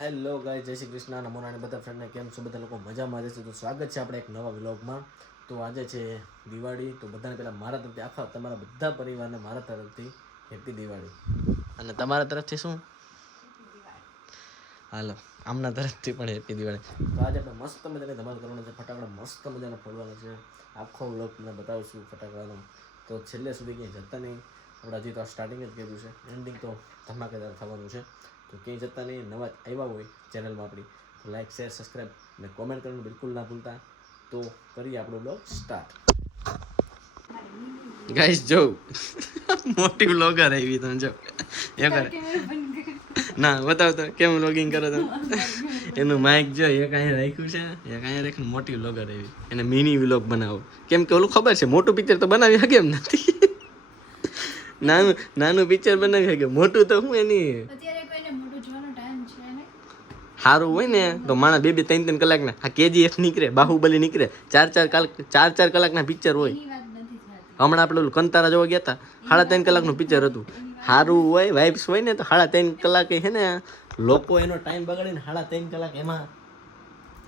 Hello ગાય જય શ્રી કૃષ્ણ. નમોના બધા ફ્રેન્ડને કેમ છો? બધા લોકો મજામાં છે. તો સ્વાગત છે આપણે એક નવા વ્લોગમાં તો આજે છે દિવાળી. તો બધાને પહેલાં મારા તરફથી આખા તમારા બધા પરિવારને મારા તરફથી હેપી દિવાળી. અને તમારા તરફથી શું? હાલો આમના તરફથી પણ હેપી દિવાળી. તો આજે આપણે મસ્ત મજાને ધમાલ કરવાનો છે. ફટાકડા મસ્ત મજાને ફોડવાના છે. આખો વ્લોગ તમને બતાવીશું ફટાકડાનો. તો છેલ્લે સુધી ક્યાંય જતા નહીં. આપણે હજી તો સ્ટાર્ટિંગ જ કર્યું છે. એન્ડિંગ તો ધમાકેદાર થવાનું છે. તો ક્યાંય જતા નહીં નવા આવ્યા હોય ચેનલમાં આપણી. તો લાઈક શેર સબસ્ક્રાઈબ અને કોમેન્ટ કરવાનું બિલકુલ ના ભૂલતા. તો કરીએ આપણો બ્લોગ સ્ટાર્ટ ગાઈસ જો મોટી બ્લોગર આવી તમે જો. એ કરે. ના બતાવ તો કેમ લોગિંગ કરો તમે? એનું માઇક જો એક અહીંયા રાખ્યું છે? એક અહીંયા રાખીને મોટી વ્લોગર આવી. એને મિની વ્લોગ બનાવો. કેમ કે ઓલું ખબર છે મોટું પિક્ચર તો બનાવી શકે એમ નથી. નાનું નાનું પિક્ચર બનાવી શકે. મોટું તો હું એની અત્યારે કોઈને મોટું જોવાનો ટાઈમ છે ને સારું હોય ને તો માણસ બે બે ત્રણ ત્રણ કલાકના. આ કેજીએફ નીકળે બાહુબલી નીકળે. ચાર ચાર કલાક ચાર ચાર કલાકના પિક્ચર હોય. એની હમણાં આપણે ઓલું કંતારા જોવા ગયા હતા. સાડા ત્રણ કલાકનું પિક્ચર હતું. સારું હોય વાઇબ્સ હોય ને તો સાડા ત્રણ કલાકે છે ને લોકો એનો ટાઈમ બગાડીને સાડા ત્રણ કલાક એમાં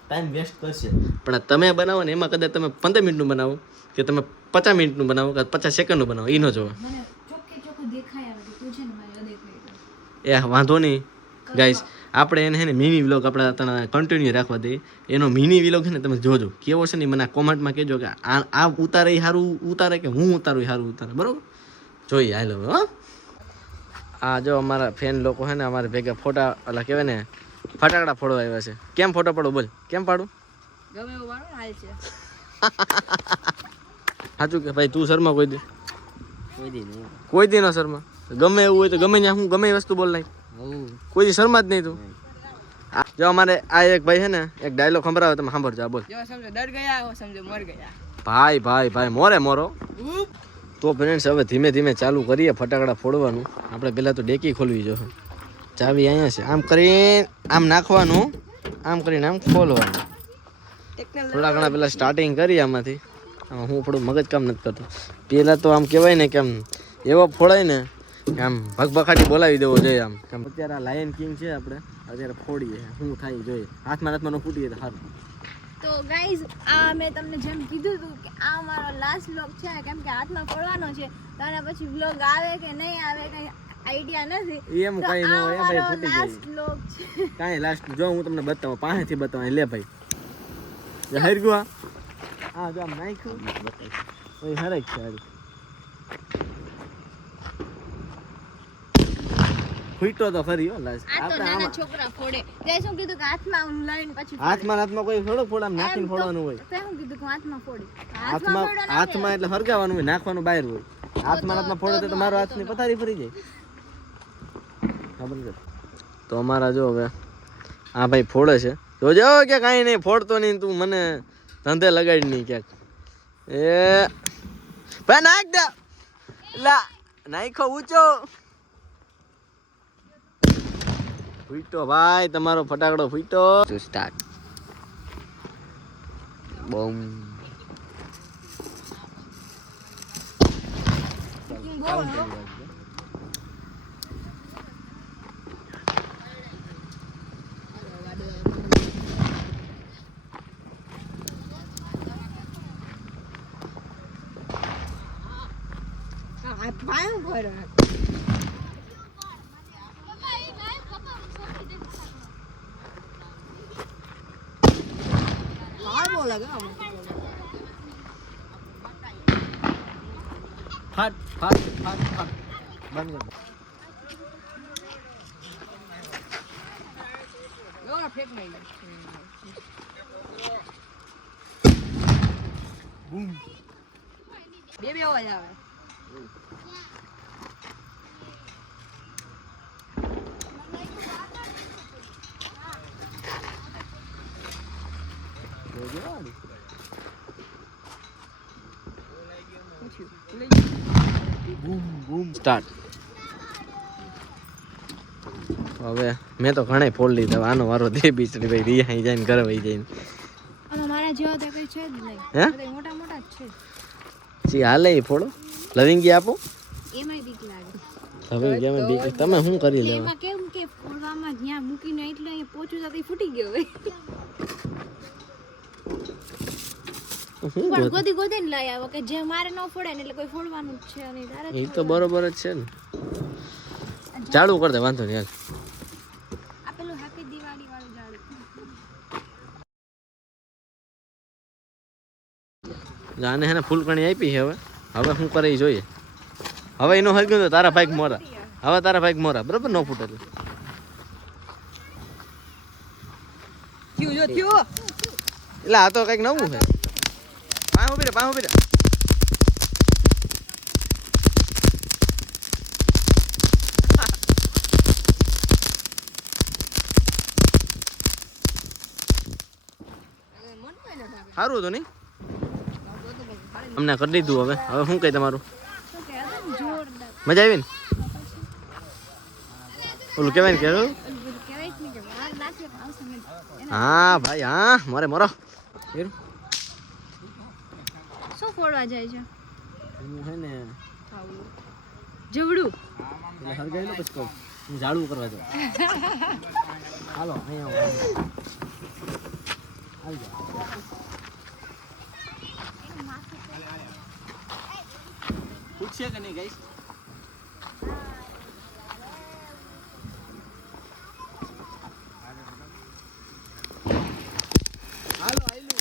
ટાઈમ વેસ્ટ કરશે. પણ તમે બનાવો ને એમાં કદાચ તમે પંદર મિનિટનું બનાવો કે તમે પચાસ મિનિટનું બનાવો કે પચાસ સેકન્ડનું બનાવો એ ન જોવે. એ વાંધો નહીં. ગાઈસ આપણે એને છે ને મિની વ્લોગ આપણે તને કન્ટિન્યુ રાખવા દઈએ. એનો મિની વ્લોગ છે ને તમે જોજો. કેવો છે ને મને કોમેન્ટમાં કહેજો કે આ આ ઉતારે સારું ઉતારે કે હું ઉતારું સારું ઉતારે. બરાબર? જોઈએ હાલો હા. આ જો અમારા ફેન લોકો છે ને અમારે ભેગા ફોટા એટલે કહેવાય ને ફટાકડા ફોડવા આવ્યા છે. કેમ ફોટો પાડો બોલ? કેમ પાડું? ગમે એવું હાલ છે. સાચું કે ભાઈ તું શર્મા કોઈ દે? કોઈ દી ન શર્મા. ગમે એવું હોય તો ગમે ત્યાં હું ગમે વસ્તુ બોલ નાખ. કોઈ શર્મા જ નહીં તું? જો અમારે આ એક ભાઈ છે ને એક ડાયલોગ સંભળાવે તમે સાંભળજો બોલ. જો સમજો ડર ગયા હો સમજો મર ગયા. ભાઈ ભાઈ ભાઈ મોરે મોરો. તો ફ્રેન્ડ્સ હવે ધીમે ધીમે ચાલુ કરીએ ફટાકડા ફોડવાનું. આપણે પહેલાં તો ડેકી ખોલવી જો. ચાવી અહીંયા છે. આમ કરીને આમ નાખવાનું આમ કરીને આમ ખોલવાનું. થોડા ઘણા પહેલાં સ્ટાર્ટિંગ કરી આમાંથી. આમાં હું થોડું મગજ કામ નથી કરતો. પહેલાં તો આમ કહેવાય ને કે આમ એવો ફોડાય ને આમ ભગભખાટી બોલાવી દેવો જોઈએ આમ. અત્યારે આ લાયન કિંગ છે આપણે. અત્યારે ફોડીએ. શું થાય જોઈએ. હાથમાં હાથમાં ન ફૂટીએ તો સારું તો ગાઈઝ આ મેં તમને જેમ કીધું હતું કે આ મારો લાસ્ટ વ્લોગ છે કેમ કે હાથમાં ફોડવાનો છે. તો આના પછી વ્લોગ આવે કે નહીં આવે કંઈ આઈડિયા નથી. એમ કઈ ન હોય. ભાઈ ફૂટી લાસ્ટ વ્લોગ છે. કાંઈ લાસ્ટ જો હું તમને બતાવું પાસેથી બતાવું. લે ભાઈ. જાહેર ગુઆ હા જો આમ નાખ્યું. ઓય હરક છે ફૂટો તો ખરી હો લાસ્ટ આ તો નાના છોકરા ફોડે. તે શું કીધું કે હાથમાં હું લઈને પછી હાથમાં હાથમાં કોઈ ફોડો ફોડ આમ નાખીને ફોડવાનું હોય. તે શું કીધું કે હાથમાં ફોડે? હાથમાં હાથમાં એટલે હરગાવાનું હોય નાખવાનું બહાર હોય. હાથમાં હાથમાં ફોડે તો મારો હાથની પથારી ફરી જાય. ખબર છે? તો અમારા જો હવે આ ભાઈ ફોડે છે. જોજો કે કાંઈ નહીં ફોડતો નહીં તું મને ધંધે લગાડી નહીં ક્યાંક. એ ભાઈ નાખ દે. લા નાખો ઊંચો. ફૂટો ભાઈ તમારો ફટાકડો ફૂટો. સ્ટાર્ટ બોમ આ પાયો ફોડો ફાટ ફાટ ફાટ ફાટ. બંધ કર બે બે અવાજ આવે. સ્ટાર્ટ હવે મેં તો ઘણા ફોડ લીધા. આનો વારો દે બિચડી ભાઈ. રિયા અહીં જઈને ઘરે વહી જઈને. મારા જેવા તો કઈ છે જ નહીં. હે? મોટા મોટા જ છે. જી હાલે ઈ ફોડો? લવિંગી આપો. એમાંય બીક લાગે. હવે કેમ બીક. તમે શું કરી લેવા? એમાં કેમ કે ફોડવામાં જ્યાં મૂકીને એટલે પોચું જતી ફૂટી ગયો હોય. શું પણ ગોદી ગોદી ને લઈ આવો કે જે મારે ન ફોડે ને એટલે કોઈ ફોડવાનું જ છે અને તારે એ તો બરોબર જ છે ને. ચાલુ કર દે વાંધો નહીં આ પેલું હેપી દિવાળી વાળું ઝાડું આને હે ને ફૂલકણી આપી છે હવે. હવે શું કરે એ જોઈએ. હવે એનો હરગ્યું તો તારા ભાઈક મોરા. હવે તારા ભાઈક મોરા. બરાબર? ન ફૂટે એટલે. થયું જો થયું. એટલે આ તો કંઈક નવું છે. પાંચ ઊભી રે પાંચ ઊભી રે સારું હતું નહીં અમને કરી દીધું હવે. હવે શું કહે તમારું? મજા આવી ને? ઓલું કહેવાય ને કે હા, ભાઈ, હા, મારે મોરો. ફોડવા જાય છે. એનું છે ને જવડું. એટલે હર ગયેલો પછી કહું. હું ઝાડવું કરવા જાઉં. હાલો અહીંયા આવો. આવી જાઓ. પૂછશે કે નહીં ગાઈસ હાલો હાલો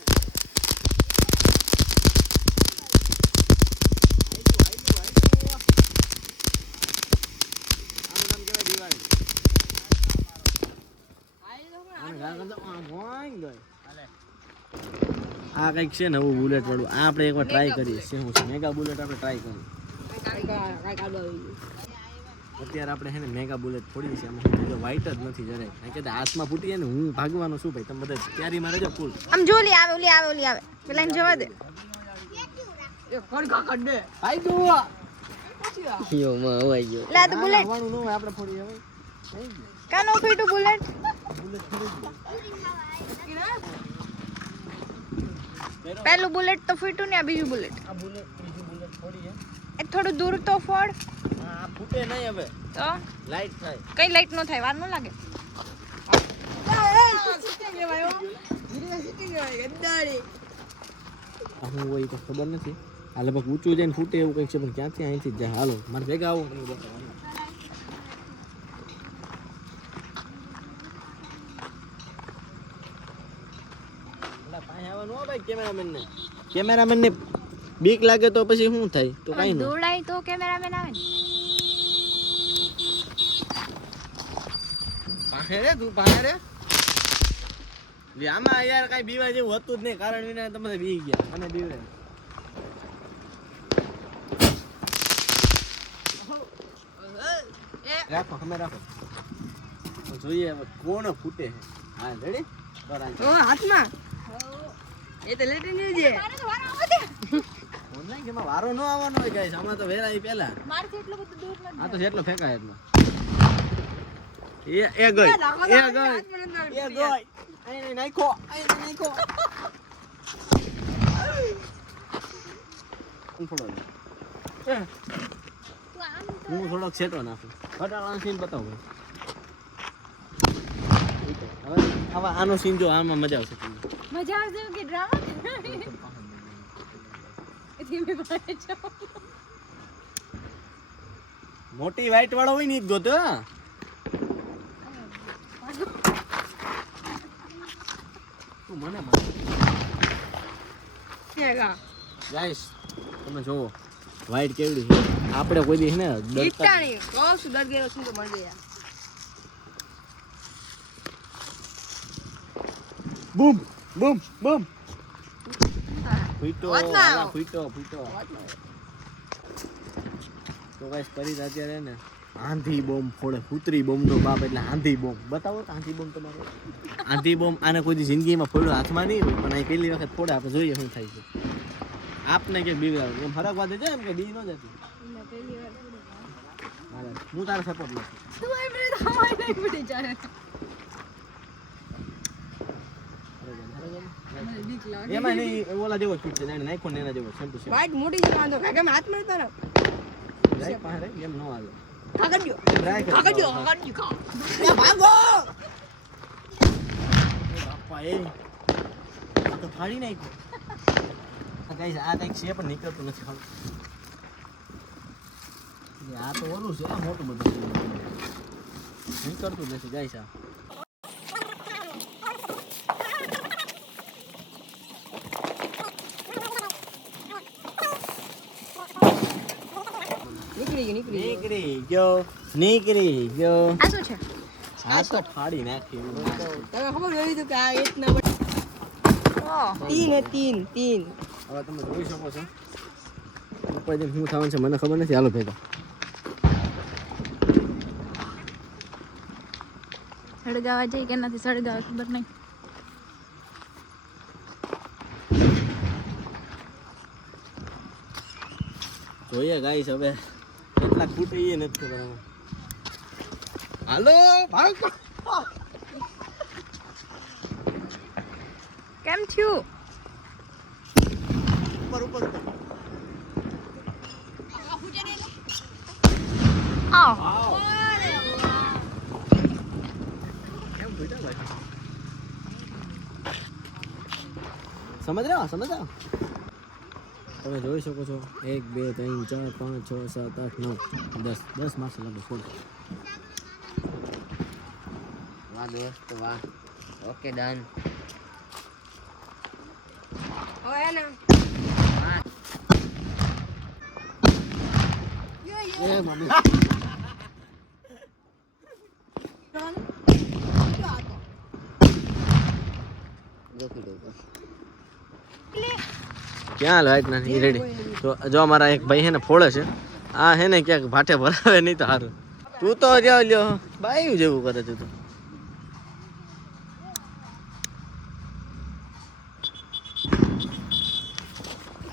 આનું નામ કહેવાય દિવાળી આને ગાળ કરતો, આ ભોંય ગઈ. આ કંઈક છે નવું બુલેટ વાળું. આ આપણે એકવાર ટ્રાય કરીએ. શું છે? મેગા બુલેટ આપણે ટ્રાય કરીએ. અત્યારે આપણે છે ને મેગા બુલેટ ફોડી છે. આમાં છે? વ્હાઈટ જ નથી જરાય. કારણ કે હાથમાં ફૂટી જાય ને હું ભાગવાનું શું ભાઈ. તમે બધા તૈયારીમાં રહેજો ફૂલ આમ જો લી આવે ઓલી આવે ઓલી આવે. પેલા એને જવા દે. એ કડે જો યો માં હોય ગયો. લા તો બુલેટ આવવાનું ન હોય આપણે ફોડી હવે. કાનો ફીટુ બુલેટ બુલેટ ફોડી પહેલું બુલેટ તો ફીટું ને આ બીજું બુલેટ આ બુલેટ બીજું બુલેટ ફોડી છે એ થોડું દૂર તો ફોડ. આ ફૂટે નહીં હવે. તો? લાઈટ થાય. કઈ લાઈટ નો થાય? વાર નો લાગે? આ શું હોય તો ખબર નથી. આ લગભગ ઊંચું જઈને ફૂટે એવું કંઈક છે પણ ક્યાંથી અહીંથી જાય? હાલો મારે ભેગા આવો. તમને બતાવો. અલા, પાસે આવવાનું હો ભાઈ કેમેરામેનને. કેમેરામેનને બીક લાગે તો પછી શું થાય? તો કાંઈ નહીં દોડાય તો કેમેરામેન આવે પાખે રે તું પાખે રે. લે આમાં યાર કઈ બીવા જેવું હતું જ નહીં. કારણ વિના તમે બી ગયા. અને બીવડે રાખો અમે રાખો. જોઈએ હવે કોણ ફૂટે હા રેડી? ઓ હાથમાં. એ તો લેટી નહીં છે. ઓનલાઈન કેમાં વારો ન આવવાનો હોય ગાઈસ. આમાં તો વેરાય પહેલા. મારથી એટલું બધું દૂર નથી આ તો એટલો ફેંકાય એટલો. એ એ ગઈ. એ ગઈ. એ ગઈ. અહીં નાખો. અહીં નાખો હું થોડોક છેટો નાખું. ઘટાડાનો સીન બતાવો હવે હવે આનો સીન જો આમાં મજા આવશે તમને. મજા આવશે કે ડ્રામા ધીમે ભાઈ છો મોટી વાઈટ વાળો હોય ને ઈ જ ગોતો તું મને ગાઈસ તમે જોવો વાઈટ કેવડી છે. આપણે કોઈ દિવસ ને ડરતા ઈટાણી કહું છું દર ગયેલો શું તો મળી ગયા બૂમ! બૂમ બૂમ. ફૂટો. આલા ફૂટો ફૂટો. તો ગાઈસ કરી તો અત્યારે ને. આંધી બોમ્બ ફોડે ફૂતરી બોમ્બ નો બાપ એટલે આંધી બોમ્બ. બતાવો તો આંધી બોમ્બ તમારો. આંધી બોમ્બ આને કોઈ જિંદગીમાં ફોડ્યો હાથમાં નહીં હોય પણ અહીં પહેલી વખત ફોડે આપણે જોઈએ શું થાય છે. આપને કે બીવડાવે એમ ફરક વાદે છે એમ કે બીજી ન જતી હું તારે સપોર્ટ નથી તું એમ રે હવાઈ નહીં પડી જાય બીક લાગે એમાં નહીં ઓલા જેવો છૂટ છે જાણે નાખો ને એના જેવો સેમ ટુ સેમ વાઈટ મોટી છે વાંધો કાકા મે હાથમાં હતો ને જાય પાસે એમ ન હાલે આગળ ગયો ટ્રાય કર. આગળ ગયો આગળ એ ભાગો. બાપા એ. તો ફાડી નાખ્યું આ ગાઈસ આ કંઈક છે પણ નીકળતું નથી ખાલી આ તો ઓલું છે મોટું બધું. નીકળતું જ નથી ગાઈસ આ. નીકળી ગયો નીકળી ગયો. નીકળી ગયો આ શું છે? આ તો ફાડી નાખ્યું તમે ખબર જોયું હતું કે આ એક નંબર તીન તીન તીન. હવે તમે જોઈ શકો છો. ઉપર જેમ શું થવાનું છે મને ખબર નથી. હાલો ભેગા. સળગાવા જઈ કે નથી? સળગાવે ખબર નહીં. જોઈએ ગાઈસ હવે. કેટલા ફૂટ એ નથી ખબર હાલો ભાગ કેમ થયું? ઉપર ઉપર આવ કેમ ભાઈ? સમજ રહ્યા સમજ રહ્યા તમે જોઈ શકો છો. એક બે ત્રણ ચાર પાંચ છ સાત આઠ નવ દસ. દસ માર્ક્સ લાગે ફૂલ. વાહ દોસ્ત વાહ. ઓકે ડન એ મમ્મી. ક્યાં લાઈટ નથી રેડી તો જો અમારા એક ભાઈ હે ને ફોડે છે, આ હે ને ક્યાંક ભાટે ભરાવે નહીં તો સારું તું તો જ્યાં લ્યો, બાયું જેવું કરે છે તું.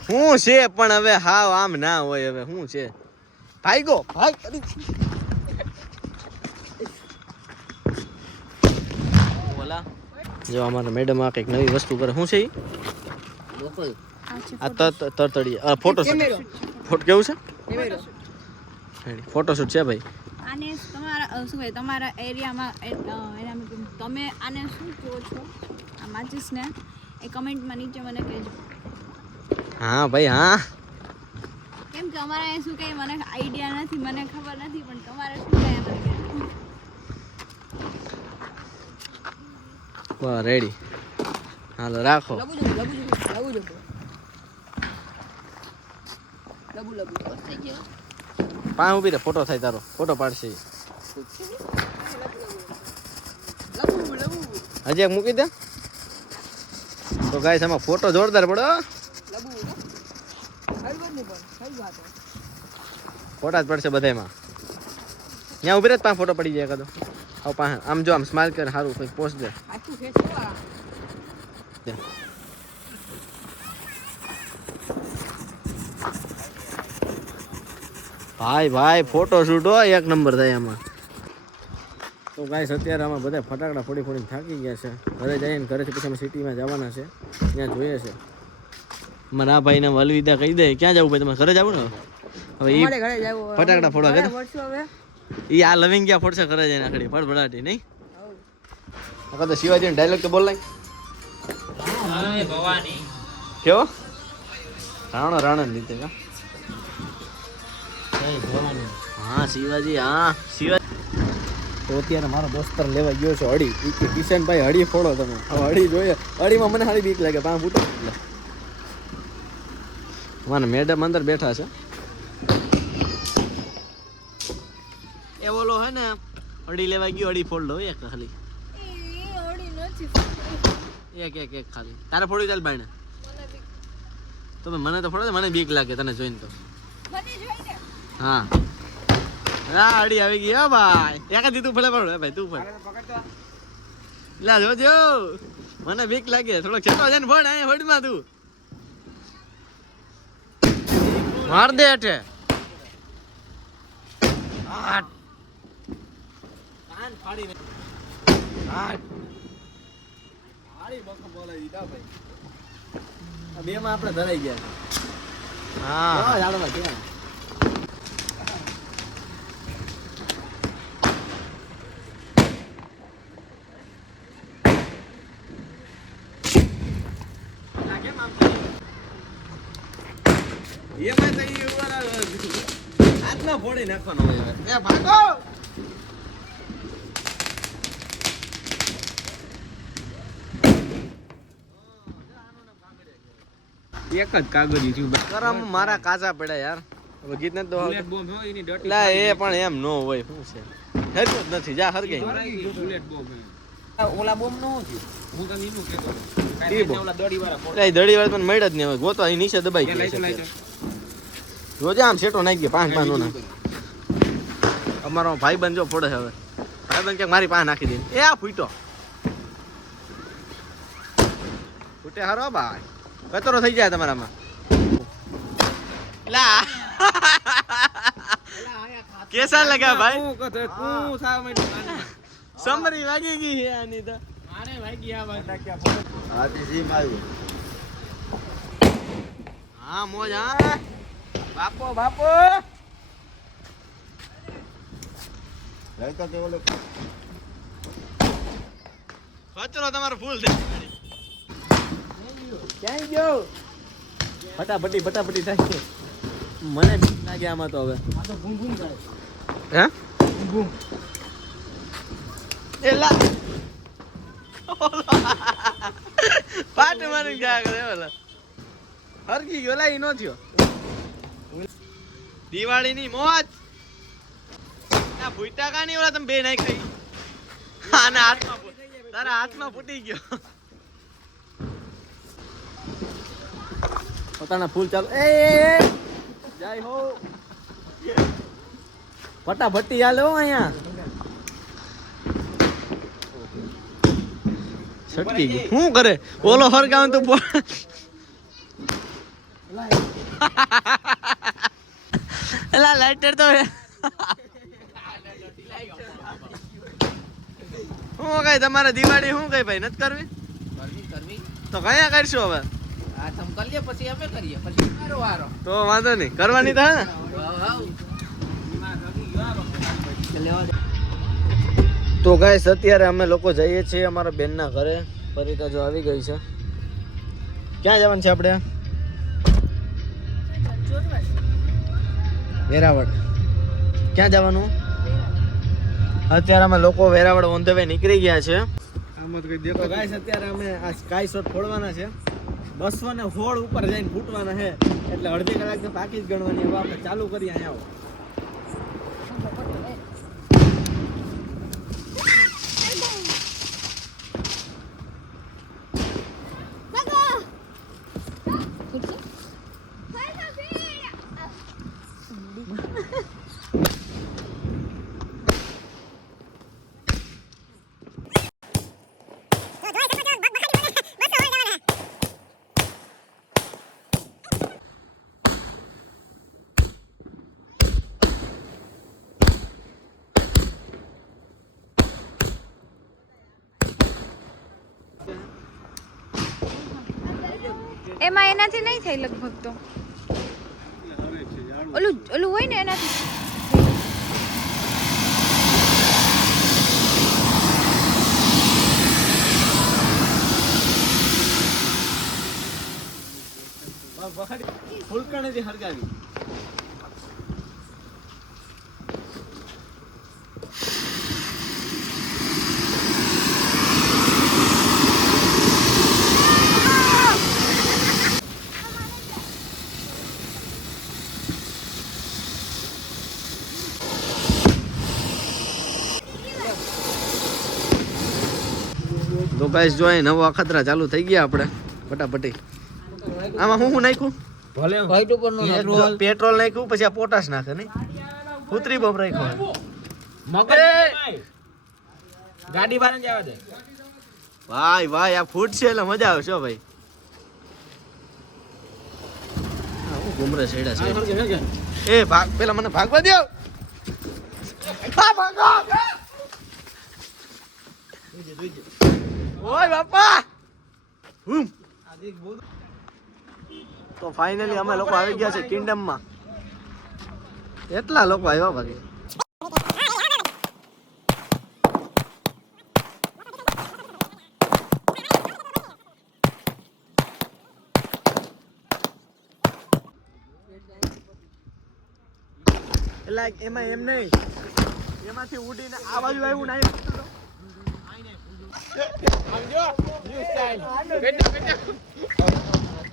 શું છે પણ હવે હાવ આમ ના હોય હવે શું છે? ભાઈ ગો ભાઈ કરી બોલા. જો અમારા મેડમ આ કંઈક નવી વસ્તુ કરે. શું છે ઈ? આ તરતડી. આ ફોટો ફોટો કેવું છે? ફોટોશૂટ છે ભાઈ. આને તમારા શું કહે તમારા એરિયામાં એના તમે આને શું કહો છો? આ માચીસને એ કમેન્ટમાં નીચે મને કહેજો. હા ભાઈ હા. કેમ કે અમારે અહીંયા શું કહે મને આઈડિયા નથી મને ખબર નથી પણ તમારે શું કહે મને રેડી હાલો રાખો. લબુ જો લબુ લબુ લબુ થઈ ગયો પા ઊભી રે ફોટો થાય તારો. ફોટો પાડશે. હજી એક મૂકી દે. તો ગાઈસ આમાં ફોટો જોરદાર પડો ફોટા જ પડશે બધામાં ત્યાં ઊભી રહે પાંચ ફોટો પડી જાય કદો આવ પા આમ જો આમ સ્માઈલ કર સારું કંઈક પોસ્ટ દે આટલું ખેંચો આ દે. ભાઈ ભાઈ ફોટો શૂટ હોય એક નંબર થાય આમાં. તો ગાઈસ અત્યારે આમાં બધા ફટાકડા ફોડી ફોડીને થાકી ગયા છે. ઘરે જઈને ઘરેથી પછી અમે સિટીમાં જવાના છે. ત્યાં જોઈએ છે. મને આ ભાઈને અલવિદા કહી દે ક્યાં જવું ભાઈ તમારે ઘરે જવું ને? હવે જાવ ફટાકડા ફોડવા ગયા એ હવે. ઈ આ લવિંગ ગયા ફોડશે ઘરે જઈને આખડી ફડફડાટી નહીં. તો શિવાજીનો ડાયલોગ તો બોલાય. કેવો? રાણો રાણો લીધે કા હા શિવાજી હા. શિવાજી. તો અત્યારે મારો દોસ્તર લેવા ગયો છે હળી. ઈ કે કિશનભાઈ હળી ફોડો તમે. હળી જોઈએ. હળીમાં મને હારી બીક લાગે પાંચ ફૂટો એટલે મારા મેડમ અંદર બેઠા છે. એ ઓલો હે ને હળી લેવા ગયો હળી ફોડ લો એક ખાલી. એક એક એક ખાલી. તારે ફોડ્યું ચાલ બાઈને તમે મને તો ફોડો મને બીક લાગે તને જોઈને તો. મને જોઈને હા. હા અડી આવી ગઈ હો ભાઈ. એક દીધું ફળે પડો ભાઈ તું ફળ. લા જોજો મને બીક લાગે. થોડોક છેટો છે ને ફળ અહીં હોડમાં તું. માર દે એટે આટ. કાન ફાડી આટ. ફાડી બકો બોલાવી દીધા ભાઈ. આ બેમાં આપણે ધરાઈ ગયા. હા. જાડવા ક્યાં એમાં તો ઈ ઉપર હાથમાં ફોડી નાખવાનો હોય એ ભાગો. એક જ કાગળિયું થયું કરમ મારા કાચા પડ્યા યાર. હવે ગીત ને તો બોમ્બ હોય એની ડટી લા એ પણ એમ નો હોય. શું છે? હરકત નથી. જા બુલેટ બોમ્બ ઓલા બોમ્બ નો થયું? હું તને એનું કહેતો દડી વાળા દડી વાળ પણ મળ્યા જ નહીં હવે. ગોતો અહીં નીચે દબાઈ ગયા જોજે આમ શેટો નાખી ગયો પાંચ પાંચ ના અમારો ભાઈ બંધ જો પડે હવે. ભાઈ બંધ ક્યાંક મારી પાસે નાખી દે. એ આ ફૂટો ફૂટે હારો ભાઈ. કચરો થઈ જાય તમારામાં. લા. કેસા લગા ભાઈ? કું થવા માંડ્યું સમરી વાગી ગઈ હે આની તો. મારે વાગી આ બાજુ. હા મોજ હા. બાપો બાપો! કચરો તમારો ફૂલ દે ક્યાંય ગયો? ફટાફટી ફટાફટી થાય. છે મને બીક લાગે આમાં તો હવે. હે? એલા પાટ મારી ગયા કરે ઓલા હરકી ગયો લા ઈ નો થયો. દિવાળી ની મોજ. ના ભૂતા કા નહીં ઓલા તમે બે નાઈ ખાઈ આના હાથમાં તારા હાથમાં ફૂટી ગયો. પોતાના ફૂલ ચાલુ એ જય હો. ફટાફટી હાલે હો અહીંયા. છટકી ગયું શું કરે? ઓલો હરગાવ તો એલા લાઇટર તો હું કઈ તમારે દિવાળી શું કઈ ભાઈ નથી કરવી? કરવી કરવી તો કયા કરશું હવે? આ તમ કરી પછી અમે કરીએ પછી તો વાંધો નહીં. કરવાની થાય ને? તો ગાઈસ અત્યારે અમે લોકો જઈએ છીએ અમારા બેનના ઘરે. પરિતા જો આવી ગઈ છે. ક્યાં જવાનું છે આપણે? વેરાવળ. ક્યાં જવાનું? અત્યારે અમે લોકો વેરાવળ ઓન ધ વે નીકળી ગયા છે. અત્યારે અમે આ સ્કાય શોટ ફોડવાના છે. બસો ને હોળ ઉપર જઈને ફૂટવાના છે. એટલે અડધી કલાક તો પાકી જ ગણવાની. હવે આપણે ચાલુ કરીએ અહીંયા. આવો એમાં એનાથી નહીં થાય લગભગ તો. ઓલું ઓલું હોય ને એનાથી. ફૂલકણીથી હરગાવી તો ગાઈસ જો અહીં નવા અખતરા ચાલુ થઈ ગયા આપણે ફટાફટી. આમાં હું શું નાખ્યું? ભલે. વ્હાઈટ ઉપર નો પેટ્રોલ પેટ્રોલ નાખ્યું પછી આ પોટાશ નાખે નહીં? કુતરી બમ રાખ્યો મગર ગાડી બાર જવા દે. ભાઈ ભાઈ આ ફૂટ છે એટલે મજા આવશે હો ભાઈ. ગુમરે હું છેડા છે. એ ભાગ પેલા મને ભાગવા દો ભાગો! ઓય બાપા! હુમ. તો ફાઇનલી અમે લોકો આવી ગયા છે કિંગડમમાં એટલા લોકો આવ્યા બાકી એટલે એમાં એમ નહીં. એમાંથી ઉડીને આ બાજુ આવ્યું ને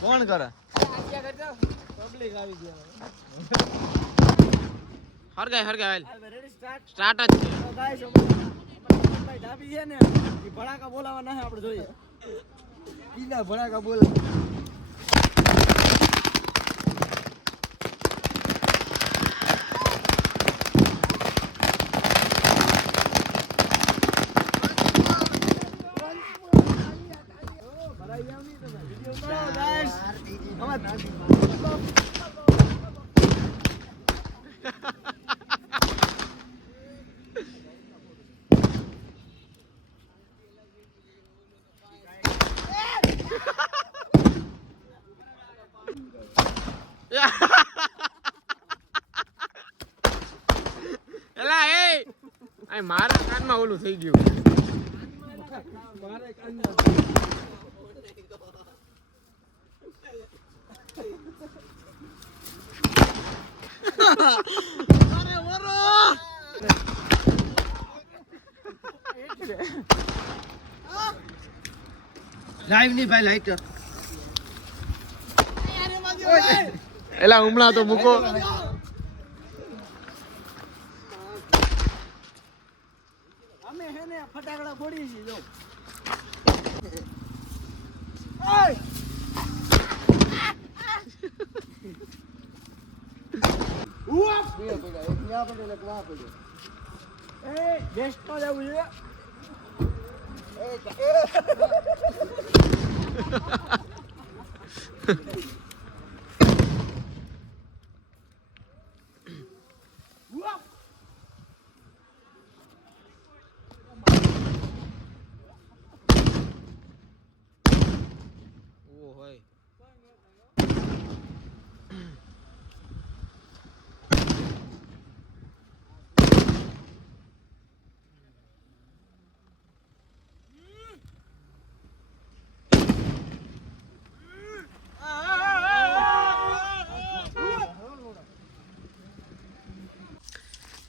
કોણ કરે? હરગાય હરગાય સ્ટાર્ટ જ છે. ઢાબી છે ને એ ભડાકા બોલાવા ના આપણે જોઈએ. ઈના ભડાકા બોલા એલા એ! મારા કાનમાં ઓલું થઈ ગયું. લાઈવની ભાઈ લાઈટ એલા હમણાં તો મૂકો અમે હે ને ફટાકડા ફોડીએ છીએ જો બેસ્ટ તો જવું છે.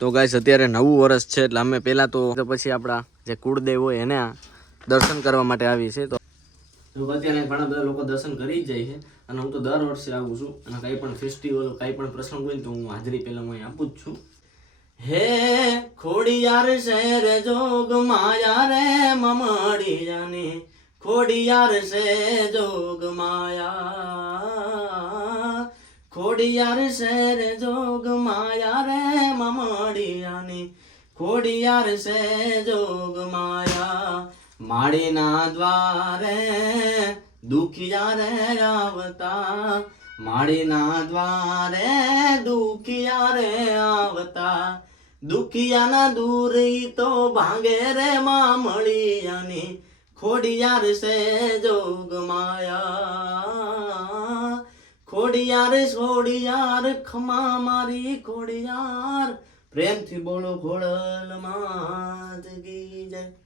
તો ગાઈસ અત્યારે નવું વર્ષ છે, એટલે અમે પહેલા તો પછી આપણા જે કુળદેવ હોય એને દર્શન કરવા માટે આવી છે. તો અત્યારે ઘણા બધા લોકો દર્શન કરી જાય છે, અને હું તો દર વર્ષે આવું છું, અને કંઈ પણ ફેસ્ટિવલ કંઈ પણ પ્રસંગ હોય તો હું હાજરી પહેલા હું આપું જ છું. હે ખોડિયાર શહેર જોગ માયા રે મમડી જાને ખોડિયાર સે જોગ માયા. ખોડિયાર શેર જોગ માયા રે મમડિયાની. ખોડિયાર સે જોગ માયા માળીના દ્વારે દુખિયા રે આવતા. માળીના દ્વારે દુખિયા રે આવતા. દુખિયાના દૂર તો ભાંગે રે મામળિયાની ખોડિયાર સે જોગ માયા ખોડિયાર છોડિયાર ખમા મારી ખોડિયાર. પ્રેમથી બોલો ખોડલ માત ગી જાય